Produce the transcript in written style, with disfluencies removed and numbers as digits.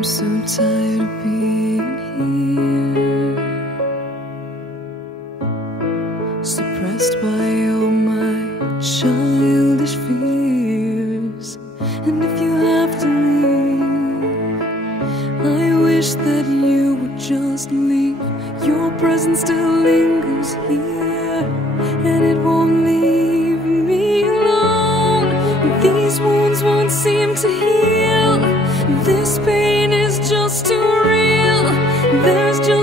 I'm so tired of being here, suppressed by all my childish fears. And if you have to leave, I wish that you would just leave. Your presence still lingers here, and it won't leave me alone. These wounds won't seem to heal. This pain is just too real. There's just